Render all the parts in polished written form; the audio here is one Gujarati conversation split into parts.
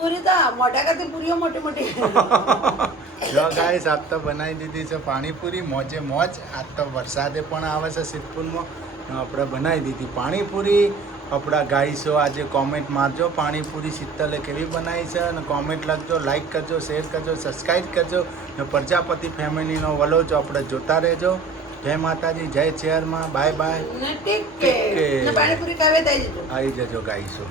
પૂરી તો મોટા કરતી પૂરીઓ મોટી મોટી જો ગાઈસ આજ તો બનાવી દીધી છે પાણીપુરી મોજે મોજ. આજ તો વરસાદે પણ આવે છે સિદ્ધપુરમાં. આપણે બનાવી દીધી પાણીપુરી. આપણા ગાઈસો આજે કોમેન્ટ મારજો પાણીપુરી શીતલે કેવી બનાવી છે અને કોમેન્ટ લખજો, લાઈક કરજો, શેર કરજો, સબસ્ક્રાઈબ કરજો ને પ્રજાપતિ ફેમિલીનો વલોજ આપણે જોતા રહેજો. જય માતાજી, જય ચેરમાં, બાય બાય. પાણીપુરી કાવે થઈ જજો. આવી જજો ગાઈસો.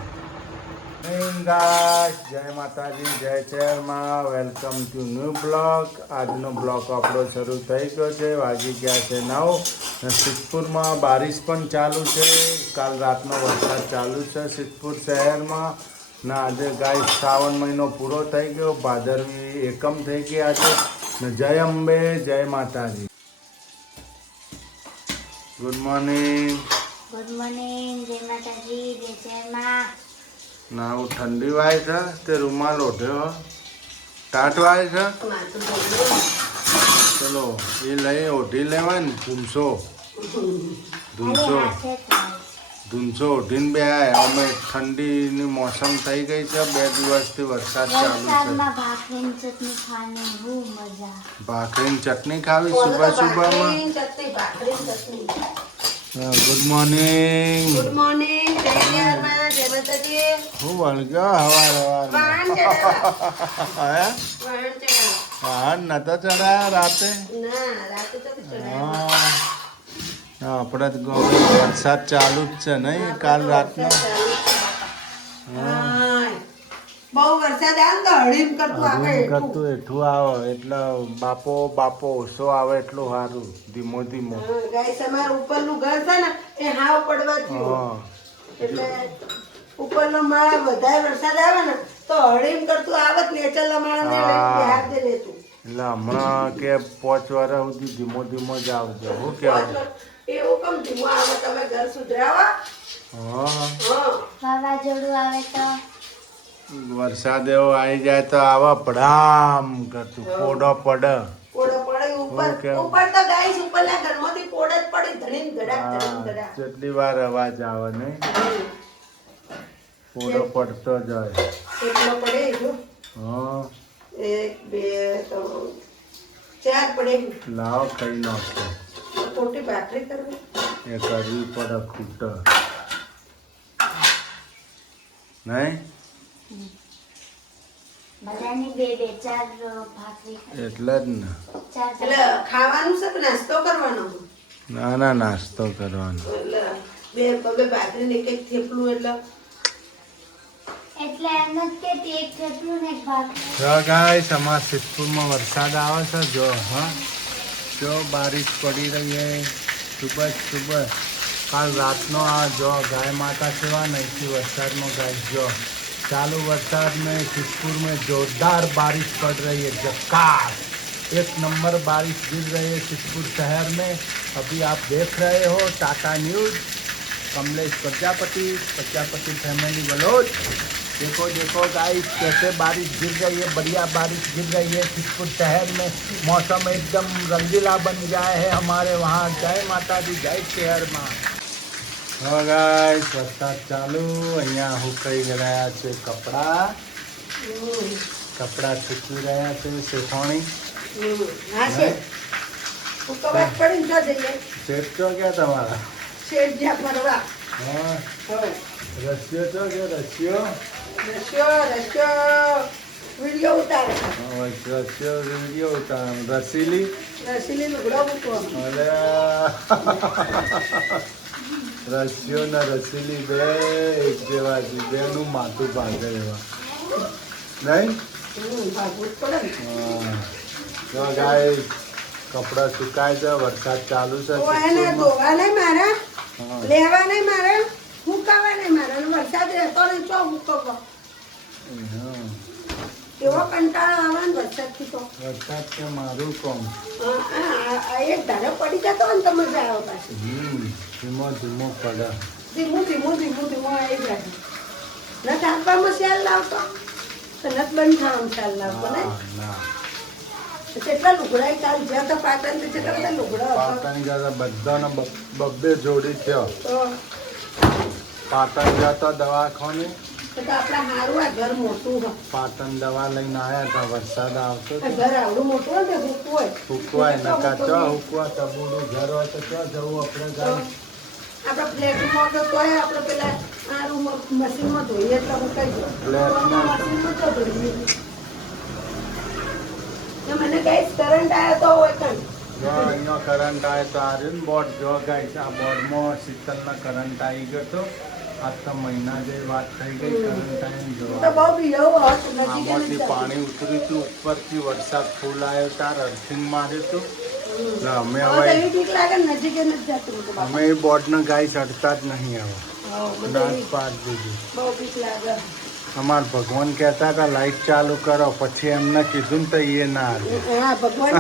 જય માતાજી, જય ચેરમાં, વેલકમ ટુ ન્યૂ બ્લોગ. આજનો બ્લોગ આપણો શરૂ થઈ ગયો છે. વાગી ગયા છે 9. સિદ્ધપુરમાં બારિશ પણ ચાલુ છે. કાલ રાતનો વરસાદ ચાલુ છે સિદ્ધપુર શહેરમાં. ને આજે ગાય શ્રાવણ મહિનો પૂરો થઈ ગયો, ભાદરવી એકમ થઈ ગઈ આજે. ને જય અંબે, જય માતાજી. Good morning. ગુડ મોર્નિંગ, જય માતાજી, જય ચેરમાં. ના હું ઠંડી વાય છે તે રૂમાલ ઓઢ્યો. ટાટ વાય છે. ચલો એ લઈ ઓઢી લેવાય ને. ધૂમસો ઓઢીને બે આય. અમે ઠંડીની મોસમ થઈ ગઈ છે. 2 દિવસથી વરસાદ ચાલુ છે. વરસાદમાં ભાખરીની ચટણી ખાવાની બહુ મજા. ભાખરીની ચટણી ખાવી સુબહમાં. Good morning. ગુડ મોર્નિંગ, જય ચેરમાં, જય માતાજી. હું વળગ્યો હવાર વાહન ચડાવવા. હે વાહન ચડાવવા. હા નતો ચડાયા રાતે. ના, રાતે તો ચડાવવા. હા આપણે તો વરસાદ ચાલુ જ છે નહીં કાલ રાતનો. હાય. બહુ વરસાદ આવે તો હળીમ કરતું આવે એટલું. કરતું એઠું આવે એટલે બાપો ઓછો આવે એટલું સારું. ધીમો ધીમો. હા, ગાઈસ અમાર ઉપરનું ઘર છે ને એ હાવ પડવા થયું. હા એટલે ઉપરનો માળ વધારે વરસાદ આવે ને તો હળીમ કરતું આવત નેચરલા માળને લઈને હાથ દે લેતું. એટલે હમણાં કે 5 વર્ષ સુધી ધીમો ધીમો જ આવજો. શું કહેવાય? એવું કેમ ધીમો આવે? તમે ઘર સુધરાવા. હા હા, વાવાઝોડું આવે તો વરસાદ એવો આવી જાય તો આવા પડામ કરતું પોડો પડે. પોડો પડે ઉપર. કેમ? ઉપર તો ગાઈસ ઉપરના ઘરમાંથી પોડ જ પડી ધડીમ ધડાક ધડીમ ધડાક. જેટલી વાર અવાજ આવે નહીં પોડો પડતો જાય. એટલો પડે જો. હા 1 2 3 4 પડે. લાવ ખાઈ નાખો. ખોટી ભાખરી કરવી. એ કરવી પડે ખૂટ નહીં બધાની બે ચાર ભાખરી ખાઈ. એટલે જ ને. ચાર એટલે ખાવાનું છે કે નાસ્તો કરવાનો? ના નાસ્તો કરવાનો. એટલે બે ભાખરી ને એક થેપલું એટલે એટલે એમ જ કે એક થેપલું ને એક ભાખરી. જો ગાઈસ અમારા સિદ્ધપુરમાં વરસાદ આવે છે. જો હા જો બારિશ પડી રહી હે સુબહ. કાલ રાતનો આ જો गाय माता सेवा नहीं थी वरसाद में गाइस. जो चालू वरसाद में सिद्धपुर में जोरदार बारिश पड़ रही है. जक्कार 1 नंबर बारिश गिर रही है सिद्धपुर शहर में. अभी आप देख रहे हो टाटा न्यूज़ कमलेश प्रजापति फैमिली बलोच. देखो गाइस कैसे बारिश गिर रही है. बढ़िया बारिश गिर रही है सिद्धपुर शहर में. मौसम एकदम रंगीला बन गया है हमारे वहाँ. जय माता दी, जय शहर में. હા ગાઈસ વરસાદ ચાલુ. અહીંયા સુકાઈ રહ્યા છે કપડાં સૂકવી રહ્યા છે. શેઠોણી હા છે. ઉકવાસ પડીને જો જઈએ. શેઠ છો ક્યાં તમારા? શેઠ જ્યાં ફરવા. હા હવે રસ્યો છો કે રસ્યો રસ્યો વિડીયો ઉતારે. રસ્યો વિડીયો ઉતારવાનો. રસીલી લુગડો મૂકવાનો. અરે રસ્યો ને રસીલી બે એક જેવા છે. બેનું માથું ભાગે એવા નહીં. ભાગવું જ પડે ને. હા તો ગાઈસ કપડાં સુકાય છે. વરસાદ ચાલુ છે તો એને ધોવા નહીં મારે, હા. લેવા નહીં મારે, મૂકાવા નહીં મારે. અને વરસાદ રહેતો નહીં તો મૂકવો. હા. એવો કંટાળો આવે ને વરસાદથી તો. વરસાદ કે મારું કોમ. આ એક ધારો પડી જતો હોય ને તો મજા આવે પાછી. ધીમો ધીમો પડે. ધીમું આવી જાય. નથ આપવામાં સ્યાલ લાવતો તો નથ બંધ થવાનું સ્યાલ લાવતો ને. ના કેટલા લુગડા કાલ જ્યાં તો પાટણ કેટલા બધા લુગડા હતા. પાટણ ગયા બધાને બબ્બે જોડી થયો. તો પાટણ ગયા તો દવાખાને તો આપણા હારું આ ઘર મોટું હોય પાટણ દવા લઈને આવ્યા હતા, વરસાદ આવતો આ ઘર આવડું મોટું હોય ને ભૂખું હોય હુકવાય નકા ચો હુકવા તબુડું ઘર હોય તો ચો જવું આપણે ગાય. આપણા ફ્લેટમાં તો તોય આપણે પેલા આ રૂમ મશીનમાં ધોઈએ એટલે હું કઈ દઉં ફ્લેટમાં મશીનમાં તો ધોઈએ તો મને કઈ કરંટ આવ્યો તો હોય કઈ જો અહીંયા કરંટ આવે તો આ રહ્યું ને બોર્ડ જો ગાય આ બોર્ડમાં શીતલના કરંટ આવી ગયો તો આજ તો મહિના જેવી વાત થઈ ગઈ કરંટ આવીને જો તો બહુ બીજો હોત નજીક આમાંથી પાણી ઉતર્યું હતું ઉપરથી વરસાદ ફૂલ આવ્યો તાર અર્થિંગ માર્યું હતું એટલે અમે હવે હવે એવી બીક લાગે ને નજીક નથી જતું તો બાપા. અમે એ બોર્ડને ગાય ચડતા જ નહીં હવે હા, મને દાંત એવી પાડી દીધી. બહુ બીક લાગે અમાર ભગવાન કહેતા હતા લાઈટ ચાલુ કરો, પછી એમને કીધું ને તો એ ના આવ્યું. હા ભગવાન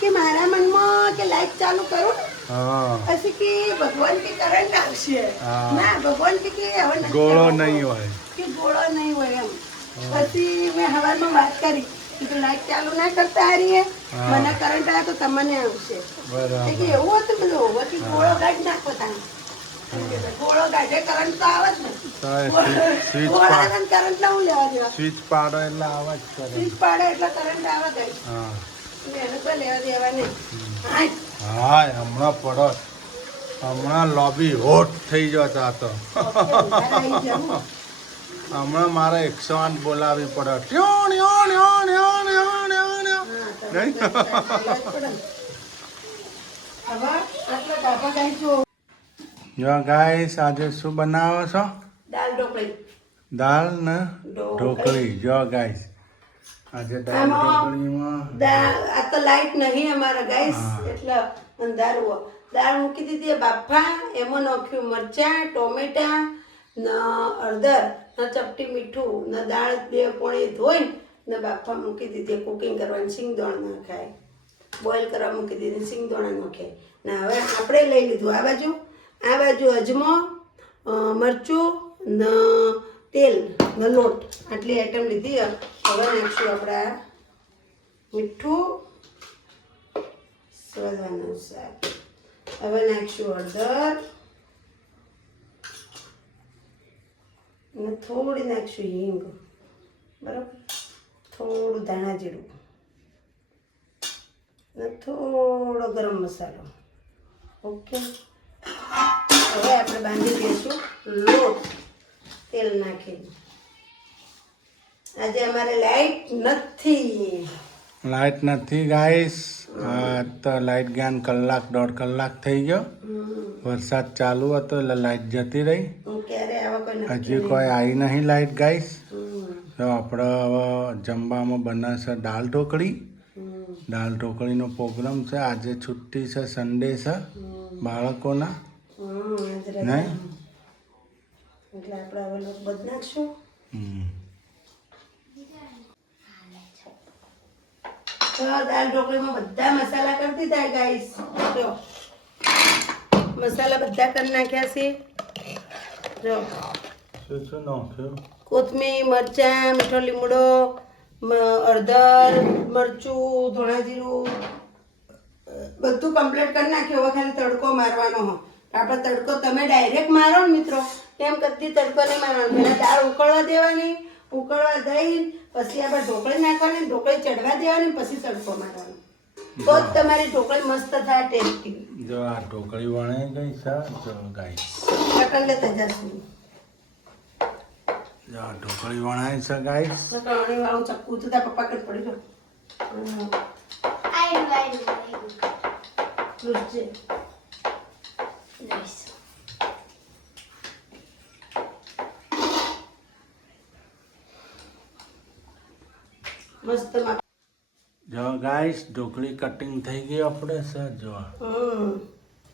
કે મારા મનમાં કે લાઈટ ચાલુ કરું ને હા પછી કે ભગવાન કે કરંટ આવશે હા. ના ભગવાન કે હવે નથી ગોળો કરવાનો. નહીં હોય. કે ગોળો નહીં હોય એમ પછી મેં હવારમાં વાત કરી કે લાઈટ ચાલુ ના કરતા હારી હે હા. મને કરંટ આવે તો તમને આવશે બરાબર. કે એવું હતું બધું પછી ગોળો કાઢી નાખો તમે ગોળો કાઢે કરંટ તો આવે જ ને તો એ સ્વિચ ગોળાને કરંટ ના હું લેવા દેવા સ્વિચ પાડો એટલે આવા જ કરે. સ્વિચ પાડે એટલે કરંટ આવે ગઈ હા એને તો લેવા દેવા નહીં હા હા હમણાં પડો, હમણાં લોબી હોટ થઈ જતા તો હમણાં મારે 108 બોલાવી પડે. ટ્યોણ, યોણ, યોણ, યોણ, યોણ, યોણ, યોણ. નહીં? જો ગાઈસ આજે શું બનાવો છો? દાળ ઢોકળી દાળ ને ઢોકળી. ઢોકળી. જો ગાઈસ આજે દાળ ઢોકળીમાં આ તો લાઈટ નહીં અમારા ગાઈસ હા. એટલે અંધારું હોય. દાળ મૂકી દીધી બાફા એમાં નાખ્યું મરચાં ટોમેટા ને હળદર ને ચપટી મીઠું ને દાળ 2 પોણી ધોઈને ને બાફા મૂકી દીધી કુકિંગ કરવાની સિંગદાણા નાખાય બોઇલ કરવા મૂકી દીધી સિંગદાણા નાખે ને હવે આપણે લઈ લીધું આ બાજુ અજમો મરચું ને તેલ ને લોટ આટલી આઈટમ લીધી હવે નાખશું આપણા મીઠું સ્વાદ અનુસાર હવે નાખશું હળદર ને થોડી નાખશું હિંગ બરાબર થોડું ધાણા જીરું ને થોડો ગરમ મસાલો ઓકે હવે આપણે બાંધી દઈશું લોટ તેલ નાખીને આજે અમારે લાઈટ નથી લાઈટ નથી ગાઈસ. તો લાઈટ ગયા કલાક 1.5 કલાક થઈ ગયો. વરસાદ ચાલુ હતો એટલે લાઈટ જતી રહી. ક્યારે આવા કોઈ નથી હજી કોઈ આવી નહીં લાઈટ ગાઈસ. તો આપણે હવે જમવામાં બનાવશે દાળ ઢોકળી. દાળ ઢોકળીનો પ્રોગ્રામ છે. આજે છુટ્ટી છે, સન્ડે છે બાળકોના નહીં. એટલે આપણે હવે લોટ બધ નાખશું તો દાળ ઢોકળીમાં બધા મસાલા કરી દીધા ગાઈસ જો મસાલા બધા કરી નાખ્યા છે જો શું શું નાખ્યું? કોથમીર મરચાં મીઠો લીમડો હળદર મરચું ધોળા જીરું બધું કમ્પ્લીટ કરી નાખ્યું. હવે ખાલી તડકો મારવાનો હો. આપણે તડકો તમે ડાયરેક્ટ મારો ને મિત્રો એમ કદી તડકો નહીં મારવાનો. પહેલાં દાળ ઉકળવા દેવાની, ઉકળવા દઈને પછી આપણે ઢોકળી નાખવાની, ઢોકળી ચડવા દેવાની, પછી તડકો મારવાનો. તો જ તમારી ઢોકળી મસ્ત થાય ટેસ્ટી. જો આ ઢોકળી વણાઈ ગઈ છે. જો ગાઈસ ચટણ લેતા જશું જો આ ઢોકળી વણાય છે ગાઈસ. ચટણી વાળું ચક્કુ તો તારા પપ્પા કટ પડી ગયો લૂછજે. મસ્ત જો ગાઈસ ઢોકળી કટિંગ થઈ ગઈ આપણે છે. જો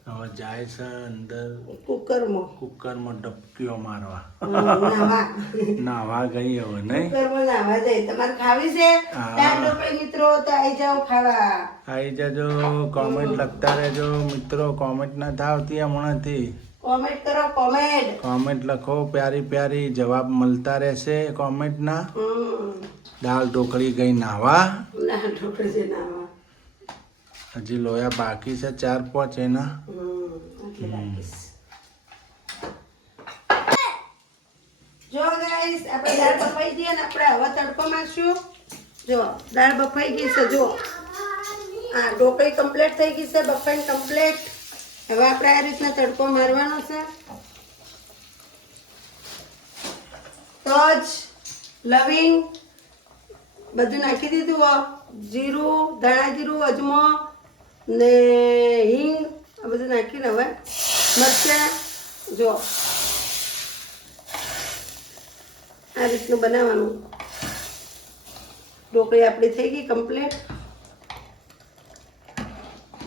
હવે જાય છે અંદર કુકરમાં ડબકીઓ મારવા. નાવા ગઈ હવે નહીં. તમારે ખાવી છે દાળ ઢોકળી મિત્રો તો આવી જાઓ ખાવા. આવી જજો. કોમેન્ટ લખતા રહેજો મિત્રો. કોમેન્ટ ના થાવતી હમણાંથી. કોમેન્ટ કરો કોમેન્ટ. કોમેન્ટ લખો પ્યારી પ્યારી. જવાબ મળતા રહેશે કોમેન્ટના. દાળ ઢોકળી ગઈ નાવા. દાળ ઢોકળી છે નાવા. હજી લોયા બાકી છે 4-5 એના. જો ગાઈસ ગાઈસ આપણે દાળ બફાઈ ગઈ અને આપણે હવે તડકો મારશું. જો દાળ બફાઈ ગઈ છે. જો આ ઢોકળી કમ્પ્લીટ થઈ ગઈ છે, બફાઈને કમ્પ્લીટ. હવે આપણે આ રીતના તડકો મારવાનો છે. તજ, લવિંગ બધું નાખી દીધું હો. જીરું, ધાણા જીરું, અજમો ને હિંગ આ બધું નાખીને હવે મરચાં. જો આ રીતનું બનાવવાનું. ઢોકળી આપણી થઈ ગઈ કમ્પ્લીટ.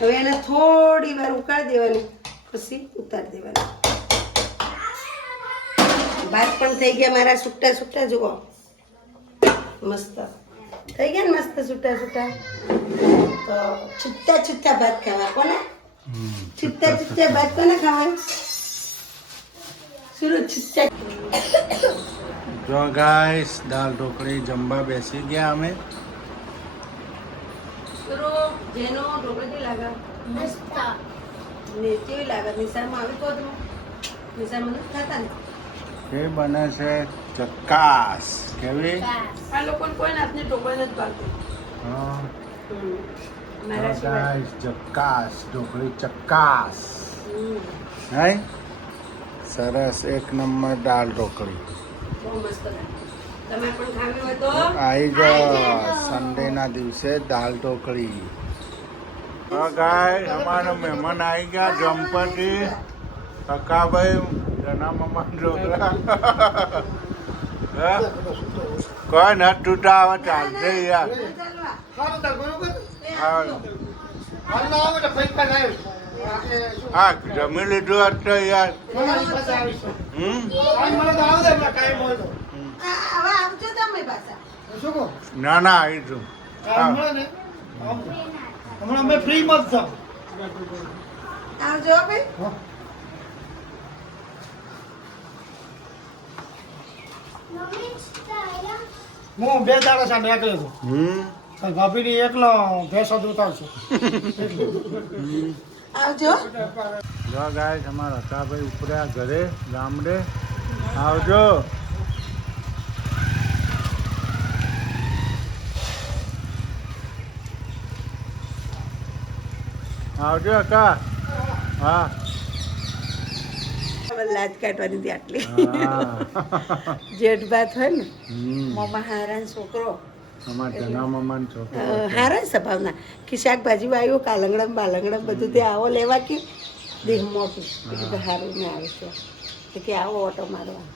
હવે એને થોડી વાર ઉકાળી દેવાની, પછી ઉતારી દેવાની. ભાત પણ થઈ ગયા મારા છૂટા છૂટા. જુઓ મસ્ત થઈ ગયા ને, મસ્ત છૂટા છૂટા. તો છૂટા છૂટા ભાત ખાવા કોને? છૂટા છૂટા ભાત કોને ખાવા? સુરત છૂટા. જો ગાઈસ દાળ ઢોકળી જમવા બેસી ગયા અમે. સુરત જેનો ઢોકળી કેવી લાગે? મસ્ત. ને કેવી લાગે? નિશાળમાં આવી કહો તમે. નિશાળમાં નથી ખાતા ને? એ બને છે ચક્કાસ. કેવી? આ લોકોને કોઈ હાથની ઢોકળી નથી ભાવતી. હા મારા સિવાય. ગાઈસ ચક્કાસ ઢોકળી ચક્કાસ. હમ. હાય સરસ એક નંબર દાળ ઢોકળી. બહુ મસ્ત લાગે. તમે પણ ખાવી હોય તો આવી જાઓ સન્ડેના દિવસે દાળ ઢોકળી. હા ગાઈસ અમારા મહેમાન આવી ગયા જમપતિ કાકાભાઈ જના મમ્મા ઢોકળા. કોઈ ન તૂટા આવે ચાલશે યાર. હા જમી લીધું હતું યાર. હવે આવજો તમે પાછા. ના ના આવીશું. હમણાં અમે ફ્રી મત છો. આવજો ભાઈ. હું 2 દાડા સામે એકલો છું. ભાભીની એકલો ભેંસો દૂતાવ છું. આવજો. જો ગાઈસ અમારા હકાભાઈ ઉપર્યા ઘરે ગામડે. આવજો. આવજો અકા. હા લાજ કાઢવાની હતી આટલી. હા. જેઠ ભાત હોય ને હમ. મોમાં હારાનો છોકરો અમારા જના મમ્માનો છોકરો. હારા સ્વભાવના કે શાકભાજી વાવ્યો કાલંગડમ બાલંગડમ બધું તે આવો લેવા કે દેહ મોટું એટલે હારું ને આવે છે તો કે આવો ઓટો મારવા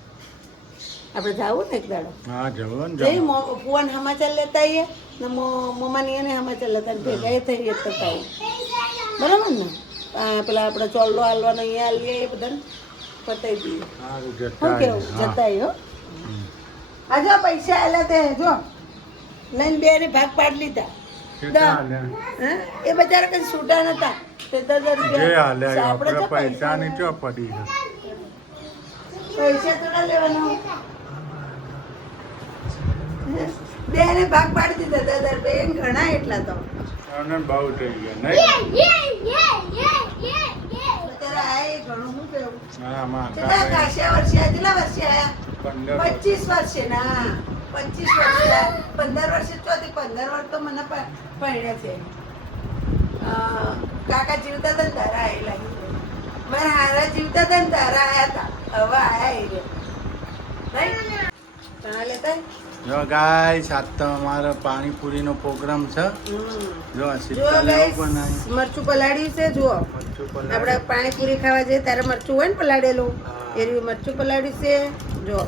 આપણે જાવું ને એક દાડો હા જવો ને જઈ જવો. ફુવાન સમાચાર લેતા આવીએ ને મમ્માની એને સમાચાર લેતા આવીએ. ભેગા થઈએ કરતા આવીએ. બરાબર ને પેલા આપણે ચોલ્લો હાલવાનો અહીંયા હાલીએ એ બધાને પતાવી દઈએ. સારું શું જતા કેવું? આવીએ. જતા આવીએ હો. આ જો પૈસા આલ્યા તે જો લઈને બે ને ભાગ પાડી લીધા. કેટલા હાલ્યા? હા? એ બચારા કઈ છૂટા નતા તે 10,000 જે રૂપિયા. હાલ્યા આપણે આપણે તો પૈસાની ચો પડી છે. પૈસા થોડા લેવાનો. બે ને ભાગ પાડી દીધા 10,000 રૂપિયા. એમ ઘણા એટલા તો અને બહુ થઈ ગયા નહીં. બચારા આ એ ઘણું શું કેવું. હા આમાં કેટલા હકાભાઈ કાશિયા વર્ષે આયા? કેટલા વર્ષે આયા? 15 વર્ષ. 25 વર્ષે ના 25 વર્ષે આયા. 15 વર્ષે ચોથી 15 વર્ષ તો મને પરણ્યા છે. કાકા જીવતા હતા ને તારા આયેલા. મારા હારા જીવતા હતા ને તારા આયા હતા. હવે આયા એ રહ્યા. નહીં? ઘણા લેતા? જો ગાઈસ આજ તો અમારો પાણીપુરીનો પ્રોગ્રામ છે. જો જુઓ શીતલ guys, એવું બનાવ્યું. મરચું પલાળ્યું છે. જુઓ મરચું પલાળ્યું. આપણે પાણીપુરી ખાવા જઈએ ત્યારે મરચું હોય ને પલાળેલું હા. એ રહ્યું મરચું પલાળ્યું છે. જો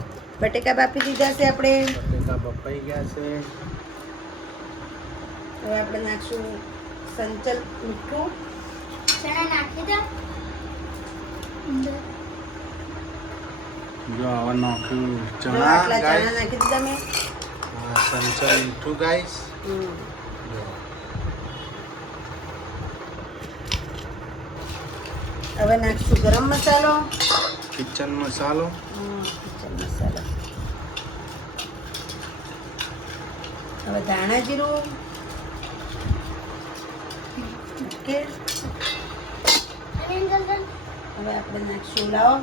બટેકા બાફી દીધા છે આપણે. બટેકા બફાઈ ગયા છે. હવે આપણે નાખશું સંચલ મીઠું. ચણા નાખી દો. જો હવે નાખ્યું જો ચણા આટલા ચણા ગાઈસ. નાખી દીધા મેં. સંચળ મીઠું ગાઈસ. હમ. જો હવે નાખશું ગરમ મસાલો. કિચન મસાલો. કિચન મસાલો. હવે ધાણા જીરું. ઓકે. હવે આપણે નાખશું લાવો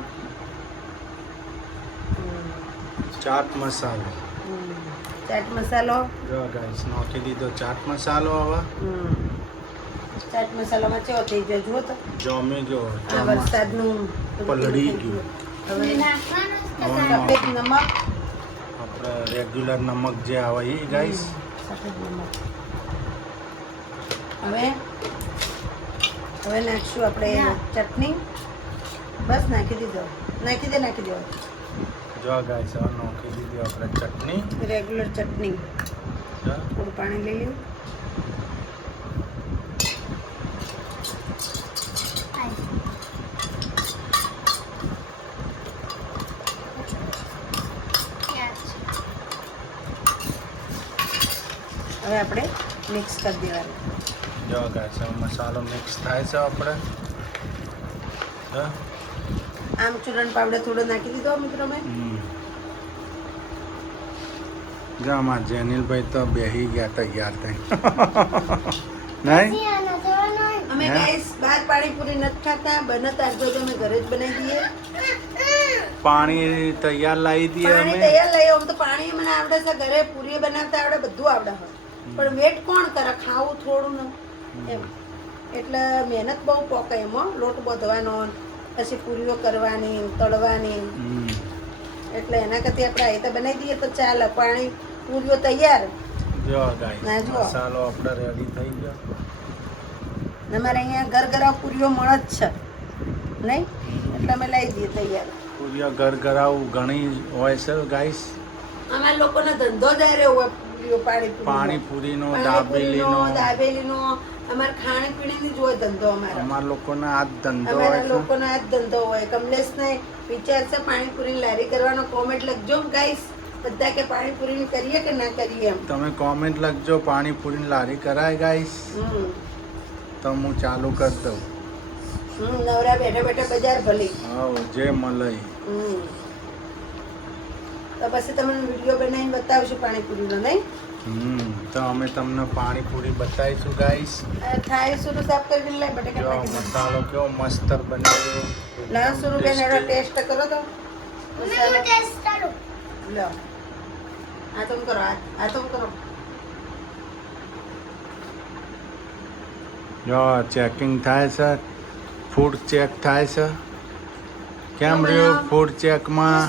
ચાટ મસાલો ચાટ મસાલો. જો ગાઈસ નાખી દીધો ચાટ મસાલો હવે ચાટ મસાલામાં કેવો થઈ ગયો જુઓ તો. જમી જો આ વરસાદનું પલળી ગયું હવે નાખવાનું જ હવે સફેદ નમક. આપણે રેગ્યુલર નમક જે આવે એ ગાઈસ સફેદ નમક. હવે નાખશું આપણે ચટણી. બસ નાખી દીધો. નાખી દો જો ગાઈસ હવે નાખી દીધી આપણે ચટણી રેગ્યુલર ચટણી. જો થોડું પાણી લઈ લઉં. હવે આપણે મિક્સ કરી દેવાનું. જો ગાઈસ હવે મસાલો મિક્સ થાય છે આપણે જો આમચૂરણ પાવડર થોડો નાખી દીધો મિત્રો મેં. જો આમાં જેનિલભાઈ તો બેહી ગયા તૈયાર થઈ નહીં અમે હે? ગાઈસ બહાર પાણીપુરી નથી ખાતા. બને તાર જો અમે ઘરે જ બનાવી દઈએ. પાણી તૈયાર લાવી દઈએ પાણી અમે તૈયાર લઈએ. આમ તો પાણી મને આવડે છે, ઘરે પૂરી બનાવતા આવડે, બધું આવડે હોય. પણ વેટ કોણ કરે? ખાવું થોડું ને એમ. એટલે મહેનત બહુ પોકાય એમાં. લોટ બાંધવાનો, પછી પૂરીઓ કરવાની, તળવાની. હમ. એટલે એના કરતી આપણે અહીં તો બનાવી દઈએ તો ચાલે. પાણી પૂરીઓ તૈયાર. જો ગાઈસ ના જુઓ. મસાલો આપણે રેડી થઈ ગયો અમારે અહીંયા ગરગરા પૂરીઓ મળે જ છે નહીં, એટલે અમે લાવી દઈએ તૈયાર. પૂરીઓ ગરગરાવું ઘણી હોય છે ગાઈસ અમારા લોકોનો ધંધો જ આ રહ્યો હોય પૂરીઓ, પાણીપુરીનો દાબેલીનો દાબેલીનો. અમારે ખાણીપીણીની જ હોય ધંધો અમારો. અમારા લોકોનો આ જ ધંધો હોય અમારા છે લોકોનો આ જ ધંધો હોય. કમલેશને વિચાર છે પાણીપુરી લારી કરવાનો. કોમેન્ટ લખજો ગાઈસ બધા કે પાણીપુરી કરીએ કે ના કરીએ એમ. તમે કોમેન્ટ લખજો પાણીપુરીની લારી કરાય ગાઈસ હમ. તો હું ચાલુ કરી દઉં નવરા બેઠા બેઠા બજાર ભલી. હા જે મલાઈ હમ. તો પછી તમને વિડીયો બનાવીને બતાવશું પાણીપુરીનો નહીં. તો અમે તમને પાણીપુરી બતાવીશું ગાઈસ થાય સુરુ સાફ કરીને લાય બટેકા જો નાખી દે. મસાલો કેવો મસ્ત બનાવ્યો લાવ સુરુ બેન એનો ટેસ્ટ કરો તો. મસાલો લો. આ તો કરો. આ તો કરો. જો ચેકિંગ થાય છે ફૂડ ચેક થાય છે કેમ રહ્યું ફૂડ ચેકમાં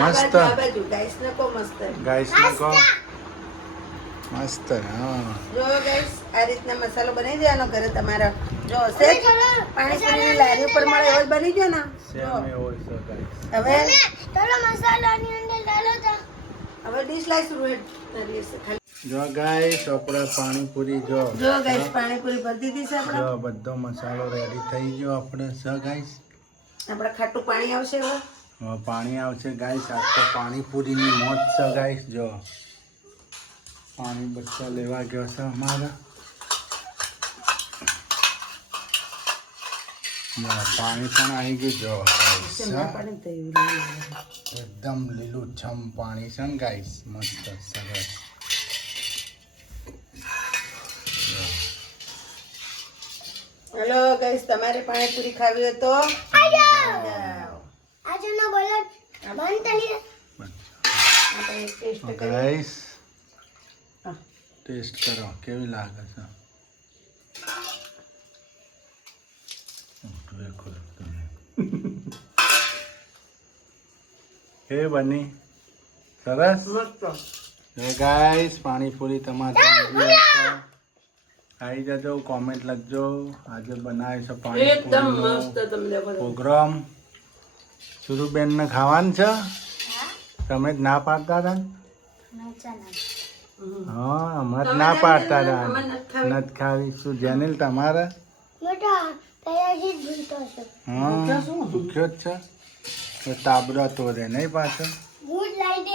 મસ્ત આ બાજુ ગાઈસ ને કો મસ્ત. ગાઈસ ને કહો મસ્ત હા જો ગાઈસ આ રીતના મસાલો બનાવી દેવાનો ઘરે તમારા. જો હશે પાણીપુરીની લારી ઉપર મળે એવો જ બની ગયો ને. જો. સેમ એવો છે ગાઈસ હવે મસાલો હવે ડીશ લાઈ શરૂ હેડ ખાલી. જો ગાઈસ આપણે પાણીપુરી જો જો ગાઈસ પાણીપુરી ભરી દીધી છે આપણે. જો બધો મસાલો રેડી થઈ ગયો આપણે છે ગાઈસ આપણે ખાટું પાણી આવશે હવે. હવે પાણી આવશે ગાઈસ આ તો પાણીપુરીની મોજ છે ગાઈસ જો પાણી બચ્ચા લેવા ગયો છે અમારા જો પાણી પણ આવી ગયું જો guys, ચમચા હા. પાણી થયું નહીં. એકદમ લીલુંછમ પાણી છે ને ગાઈસ મસ્ત સરસ હેલો ગાઈસ તમારે પાણીપુરી ખાવી હોય તો આવો. આજનો બોલો બંધ તલી આપણે ટેસ્ટ કરીએ. ગાઈસ હા. ટેસ્ટ કરો કેવી લાગે છે દેખો તમે. કેવી બની સરસ મસ્ત. ગાઈસ પાણીપુરી તમારે આવી જજો કોમેન્ટ લખજો આજે બનાવી છે એકદમ પાણીપુરીનો મસ્ત. તમને બોલો. પ્રોગ્રામ સુરુબેનને ખાવાનું છે તમે જ ના પાડતા હતા ને? હા અમે જ ના પાડતા હતા અમે નથી ખાવી. નથી ખાવી શું જેનિલ તમારે મોટા તૈયારી જ ભૂલતો હતો હા ભૂખ્યો જ છે તો તાબડો તોડે નહીં પાછો ભૂત લાવી દે